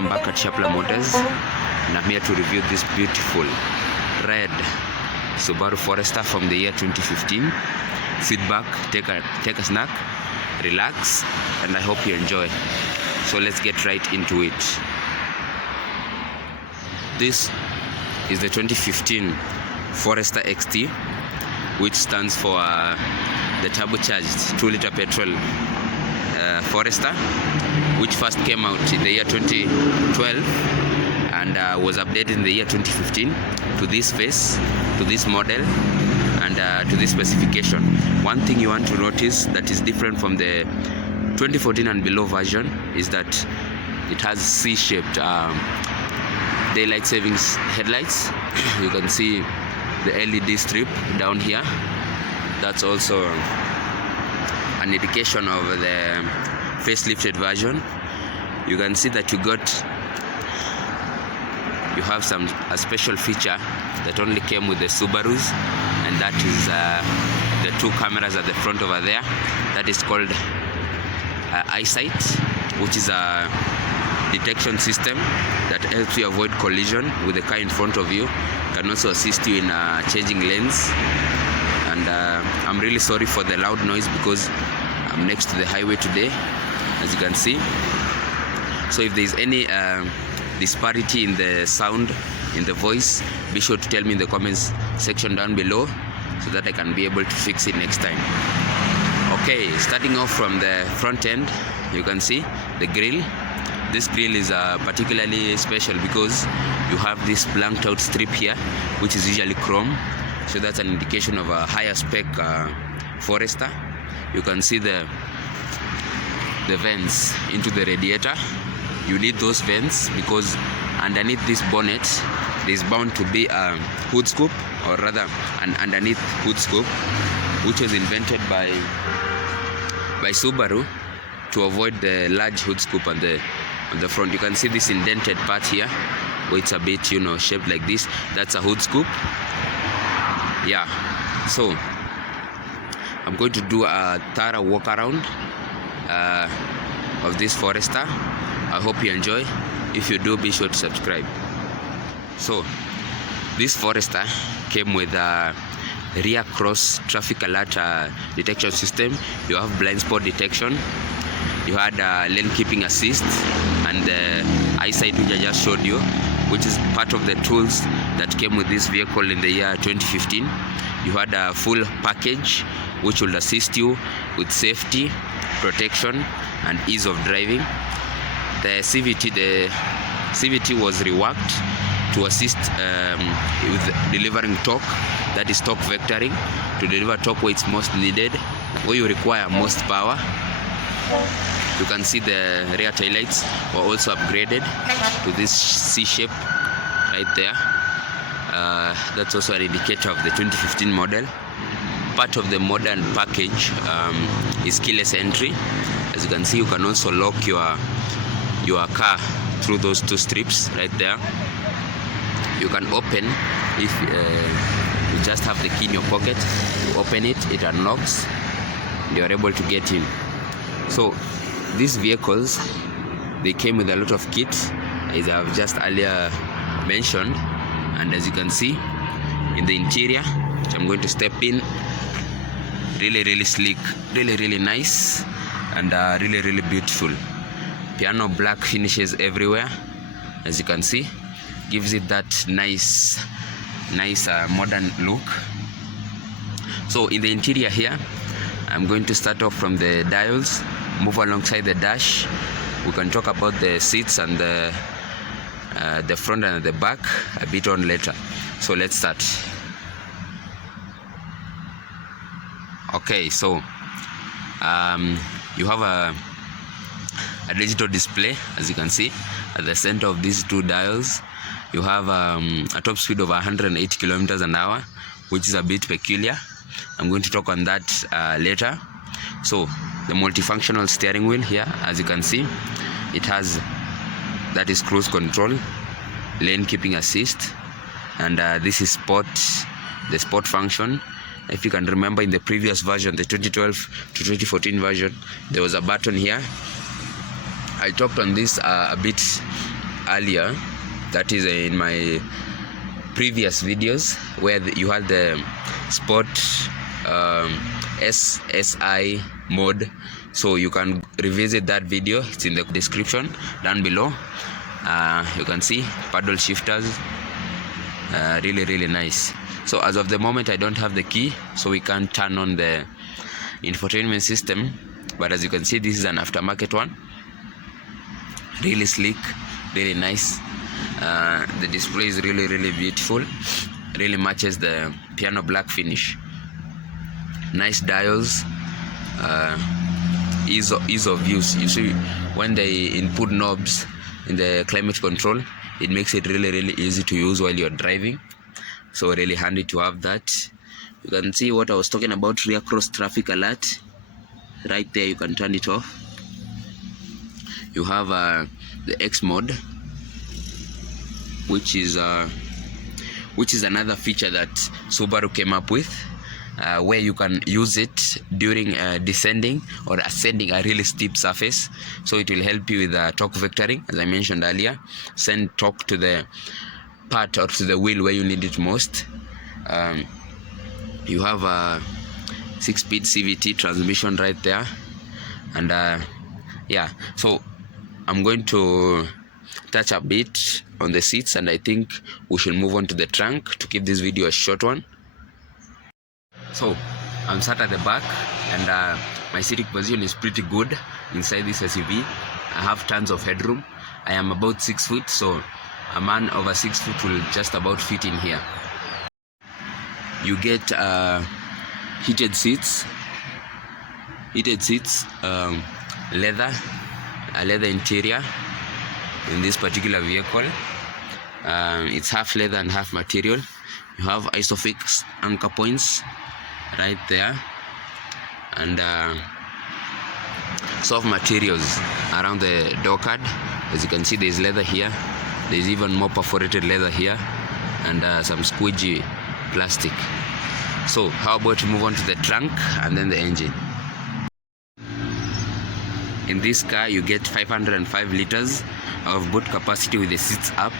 I'm back at Shapla Motors and I'm here to review this beautiful red Subaru Forester from the year 2015. Sit back, take a snack, relax, and I hope you enjoy. So let's get right into it. This is the 2015 Forester XT, which stands for the turbocharged 2-liter petrol Forester, which first came out in the year 2012 and was updated in the year 2015 to this face, to this model, and to this specification. One thing you want to notice that is different from the 2014 and below version is that it has C-shaped daylight savings headlights. You can see the LED strip down here. That's also an indication of the facelifted version. You can see that you have a special feature that only came with the Subarus, and that is the two cameras at the front over there. That is called eyesight, which is a detection system that helps you avoid collision with the car in front of you. Can also assist you in changing lanes. And I'm really sorry for the loud noise because I'm next to the highway today, as you can see. So if there's any disparity in the sound, in the voice, be sure to tell me in the comments section down below so that I can be able to fix it next time. Okay, starting off from the front end, you can see the grille. This grille is particularly special because you have this blanked out strip here, which is usually chrome. So that's an indication of a higher spec Forester. You can see the vents into the radiator. You need those vents because underneath this bonnet there's bound to be a hood scoop, or rather an underneath hood scoop, which was invented by Subaru to avoid the large hood scoop on the front. You can see this indented part here where it's a bit, shaped like this. That's a hood scoop. Yeah, so I'm going to do a thorough walk around of this Forester. I hope you enjoy. If you do, be sure to subscribe. So this Forester came with a rear cross traffic alert detection system. You have blind spot detection. You had lane keeping assist and the eyesight, which I just showed you, which is part of the tools that came with this vehicle in the year 2015. You had a full package which will assist you with safety, protection, and ease of driving. The CVT was reworked to assist with delivering torque, that is torque vectoring, to deliver torque where it's most needed, where you require most power. You can see the rear taillights were also upgraded to this C shape right there. That's also an indicator of the 2015 model. Part of the modern package is keyless entry. As you can see, you can also lock your car through those two strips right there. You can open if you just have the key in your pocket. You open it, it unlocks, and you are able to get in. So these vehicles, they came with a lot of kit, as I have just earlier mentioned. And as you can see in the interior, which I'm going to step in, really sleek, really nice, and really beautiful. Piano black finishes everywhere, as you can see. Gives it that nice modern look. So in the interior here, I'm going to start off from the dials, move alongside the dash. We can talk about the seats and the front and the back a bit on later. So let's start. Okay, so you have a digital display, as you can see at the center of these two dials. You have a top speed of 180 kilometers an hour, which is a bit peculiar. I'm going to talk on that later. So the multifunctional steering wheel here, as you can see, it has, that is cruise control, lane keeping assist, and this is the sport function. If you can remember, in the previous version, the 2012 to 2014 version, there was a button here. I talked on this a bit earlier, that is in my previous videos, where you had the sport SSI mode, so you can revisit that video. It's in the description down below. You can see paddle shifters, really nice. So as of the moment I don't have the key, so we can't turn on the infotainment system, but as you can see, this is an aftermarket one, really sleek, really nice. The display is really beautiful, really matches the piano black finish. Nice dials, ease of use. You see, when they input knobs in the climate control, it makes it really easy to use while you're driving, so really handy to have that. You can see what I was talking about, rear cross traffic alert. Right there, you can turn it off. You have the X mode, which is another feature that Subaru came up with, where you can use it during descending or ascending a really steep surface. So it will help you with torque vectoring, as I mentioned earlier. Send torque to the part or to the wheel where you need it most. You have a 6-speed CVT transmission right there, and yeah, so I'm going to touch a bit on the seats, and I think we should move on to the trunk to keep this video a short one. So I'm sat at the back, and my seating position is pretty good inside this SUV. I have tons of headroom. I am about 6 foot, so a man over 6 foot will just about fit in here. You get heated seats, leather, a leather interior in this particular vehicle. It's half leather and half material. You have Isofix anchor points right there, and soft materials around the door card. As you can see, there's leather here, there's even more perforated leather here, and some squidgy plastic. So how about we move on to the trunk and then the engine. In this car you get 505 liters of boot capacity with the seats up.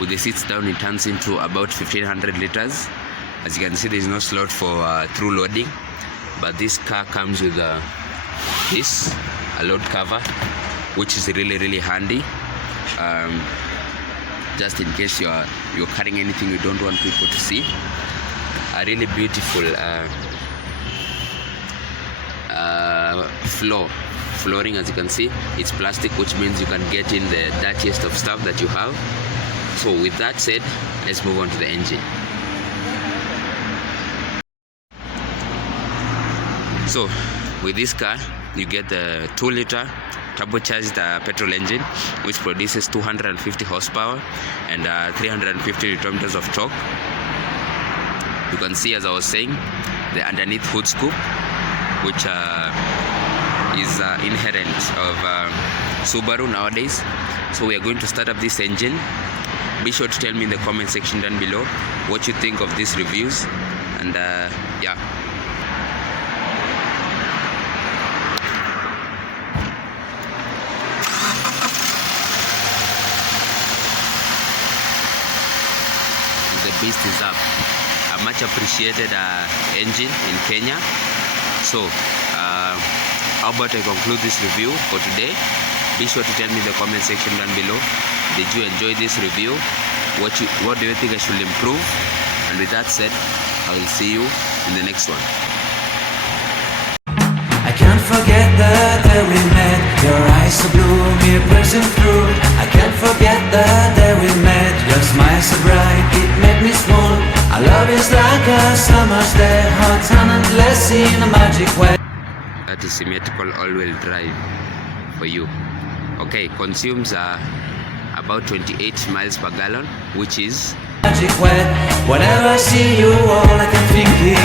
With the seats down, it turns into about 1500 liters. As you can see, there is no slot for through loading, but this car comes with a load cover, which is really handy, just in case you're carrying anything you don't want people to see. A really beautiful flooring. As you can see, it's plastic, which means you can get in the dirtiest of stuff that you have. So with that said, let's move on to the engine. So with this car you get the 2-liter turbocharged petrol engine, which produces 250 horsepower and 350 newton-meters of torque. You can see, as I was saying, the underneath hood scoop, which is inherent of Subaru nowadays. So we are going to start up this engine. Be sure to tell me in the comment section down below what you think of these reviews, and yeah. The beast is up. A much appreciated engine in Kenya. So how about I conclude this review for today? Be sure to tell me in the comment section down below, did you enjoy this review? What do you think I should improve? And with that said, I will see you in the next one. I can't forget the day we met. Your eyes so blue, me piercing through. I can't forget the day we met. Your smile so bright, it made me swoon. Our love is like a summer's day, hot and endless in a magic way. That is symmetrical all-wheel drive for you. Okay, consumes about 28 miles per gallon, which is magic way. Whenever I see you, all I